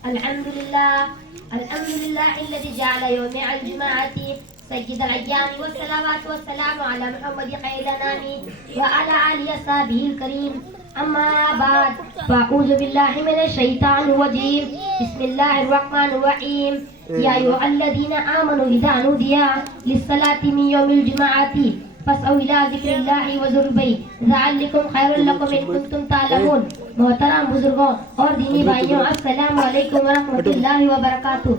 الحمد لله الذي جعل يوم الجمعة سيد الأيام والصلوات والسلام على محمد خير الأنام وعلى آله وصحبه الكريم. أما بعد فأعوذ بالله من الشيطان الرجيم. بسم الله الرحمن الرحيم. يا أيها الذين آمنوا إذا نودي للصلاة من يوم الجمعة فاسعوا إلى ذکر اللہ وذروا البیع ذلکم خیر لکم ان کنتم تعلمون. محترم بزرگوں اور دینی بھائیوں، السلام علیکم ورحمۃ اللہ وبرکاتہ.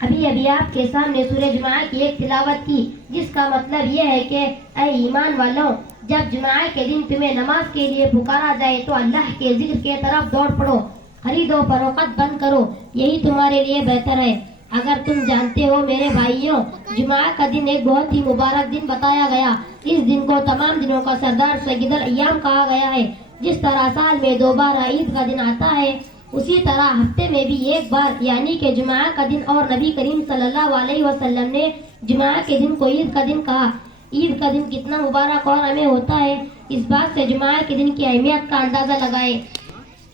ابھی آپ کے سامنے سورہ جمعہ کی ایک تلاوت کی، جس کا مطلب یہ ہے کہ اے ایمان والوں، جب جمعہ کے دن تمہیں نماز کے لیے پکارا جائے تو اللہ کے ذکر کے طرف دوڑ پڑو، خرید و فروخت بند کرو، یہی تمہارے لیے بہتر ہے. اگر تم جانتے ہو میرے بھائیوں، جمعہ کا دن ایک بہت ہی مبارک دن بتایا گیا. اس دن کو تمام دنوں کا سردار سید الایام کہا گیا ہے. جس طرح سال میں 2 بار عید کا دن آتا ہے، اسی طرح ہفتے میں بھی ایک بار یعنی کہ جمعہ کا دن. اور نبی کریم صلی اللہ علیہ وسلم نے جمعہ کے دن کو عید کا دن کہا. عید کا دن کتنا مبارک اور اہم ہوتا ہے، اس بات سے جمعہ کے دن کی اہمیت کا اندازہ لگائے.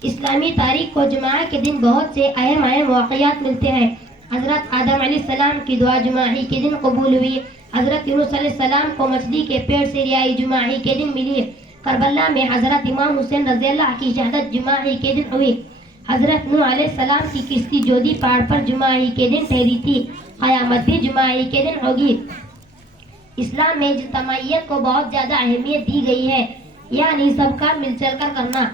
اسلامی تاریخ کو جمعہ کے دن بہت سے اہم واقعات ملتے ہیں. حضرت آدم علیہ السلام کی دعا جمعہ کے دن قبول ہوئی. حضرت یونس علیہ السلام کو مچھلی کے پیٹ سے رہائی جمعہ کے دن ملی. کربلا میں حضرت امام حسین رضی اللہ کی شہادت جمعہ کے دن ہوئی. حضرت نوح علیہ السلام کی کشتی جودی پہاڑ پر جمعہ کے دن ٹھہری تھی. قیامت بھی جمعہ کے دن ہوگی. اسلام میں اجتماعیت کو بہت زیادہ اہمیت دی گئی ہے، یعنی سب کا مل چل کر کرنا،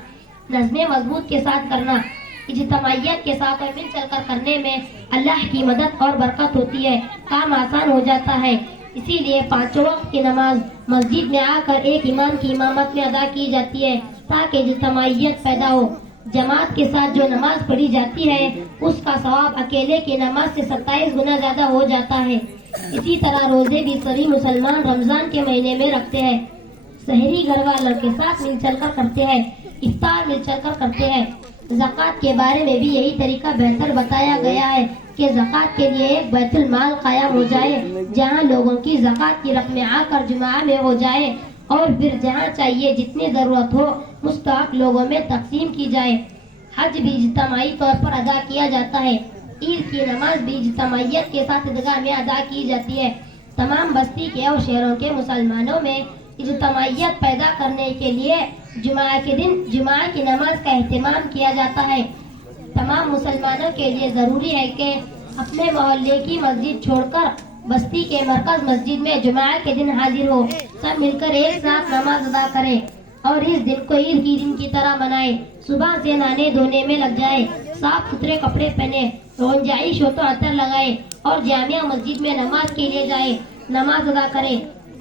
نظم مضبوط کے ساتھ کرنا. اجتماعیت کے ساتھ اور مل چل کر کرنے میں اللہ کی مدد اور برکت ہوتی ہے، کام آسان ہو جاتا ہے. اسی لیے 5 وقت کی نماز مسجد میں آ کر ایک امام کی امامت میں ادا کی جاتی ہے تاکہ اجتماعیت پیدا ہو. جماعت کے ساتھ جو نماز پڑھی جاتی ہے اس کا ثواب اکیلے کی نماز سے 27 گنا زیادہ ہو جاتا ہے. اسی طرح روزے بھی سبھی مسلمان رمضان کے مہینے میں رکھتے ہیں. سحری گھر والوں کے ساتھ مل چل کر کرتے ہیں، افطار مل چل کر کرتے ہیں. زکوٰۃ کے بارے میں بھی یہی طریقہ بہتر بتایا گیا ہے کہ زکوٰۃ کے لیے ایک بیت المال قائم ہو جائے جہاں لوگوں کی زکوٰۃ کی رقمیں آ کر جمعہ میں ہو جائے اور پھر جہاں چاہیے جتنی ضرورت ہو مستحق لوگوں میں تقسیم کی جائے. حج بھی اجتماعی طور پر ادا کیا جاتا ہے. عید کی نماز بھی اجتماعیت کے ساتھ عیدگاہ میں ادا کی جاتی ہے. تمام بستی کے اور شہروں کے مسلمانوں میں اجتماعیت پیدا کرنے کے لیے جمعہ کے دن جمعہ کی نماز کا اہتمام کیا جاتا ہے. تمام مسلمانوں کے لیے ضروری ہے کہ اپنے محلے کی مسجد چھوڑ کر بستی کے مرکز مسجد میں جمعہ کے دن حاضر ہو، سب مل کر ایک ساتھ نماز ادا کریں اور اس دن کو عید کی دن کی طرح منائیں. صبح سے نہانے دھونے میں لگ جائے، صاف ستھرے کپڑے پہنے، گنجائش ہو تو عطر لگائے اور جامعہ مسجد میں نماز کے لیے جائے، نماز ادا کریں.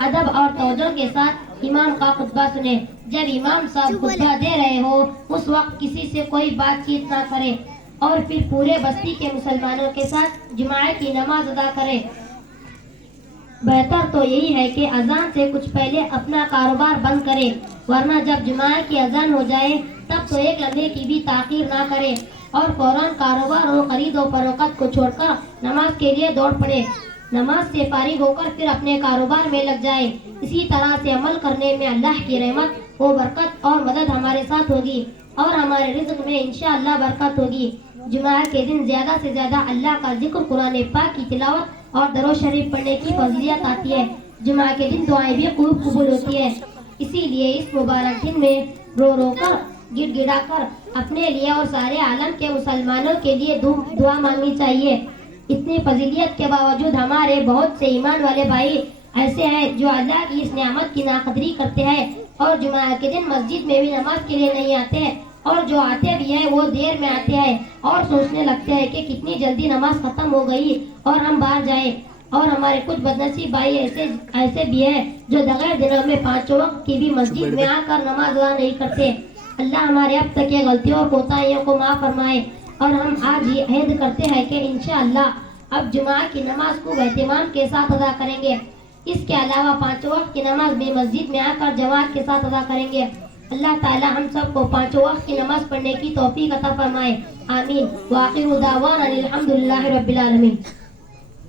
ادب اور توجہ کے ساتھ امام کا خطبہ سنیں. جب امام صاحب خطبہ دے رہے ہو اس وقت کسی سے کوئی بات چیت نہ کریں اور پھر پورے بستی کے مسلمانوں کے ساتھ جمعہ کی نماز ادا کریں. بہتر تو یہی ہے کہ اذان سے کچھ پہلے اپنا کاروبار بند کریں، ورنہ جب جمعہ کی اذان ہو جائے تب تو ایک لمحے کی بھی تاخیر نہ کریں اور فوراً کاروبار اور خرید و فروخت کو چھوڑ کر نماز کے لیے دوڑ پڑے. نماز سے فارغ ہو کر پھر اپنے کاروبار میں لگ جائے. اسی طرح سے عمل کرنے میں اللہ کی رحمت و برکت اور مدد ہمارے ساتھ ہوگی اور ہمارے رزق میں انشاءاللہ برکت ہوگی. جمعہ کے دن زیادہ سے زیادہ اللہ کا ذکر، قرآن پاک کی تلاوت اور درود شریف پڑھنے کی فضیلت آتی ہے. جمعہ کے دن دعائیں بھی خوب قبول ہوتی ہے. اسی لیے اس مبارک دن میں رو رو کر، گڑ گڑا کر اپنے لیے اور سارے عالم کے مسلمانوں کے لیے دعا مانگنی چاہیے. اتنی فضیلت کے باوجود ہمارے بہت سے ایمان والے بھائی ایسے ہیں جو اللہ کی اس نعمت کی ناقدری کرتے ہیں اور جمعہ کے دن مسجد میں بھی نماز کے لیے نہیں آتے ہیں، اور جو آتے بھی ہیں وہ دیر میں آتے ہیں اور سوچنے لگتے ہیں کہ کتنی جلدی نماز ختم ہو گئی اور ہم باہر جائیں. اور ہمارے کچھ بدنصیب بھائی ایسے بھی ہیں جو بغیر دنوں میں 5 وقت کی بھی مسجد میں آ کر نماز ادا نہیں کرتے. اللہ ہمارے اب تک کی غلطیوں اور کوتاہیوں کو معاف فرمائے. اور ہم آج یہ عہد کرتے ہیں کہ انشاءاللہ اب جمعہ کی نماز کو اہتمام کے ساتھ ادا کریں گے. اس کے علاوہ 5 وقت کی نماز بھی مسجد میں آ کر جماعت کے ساتھ ادا کریں گے. اللہ تعالی ہم سب کو 5 وقت کی نماز پڑھنے کی توفیق عطا فرمائے. آمین. وآخر دعوانا الحمدللہ رب العالمین.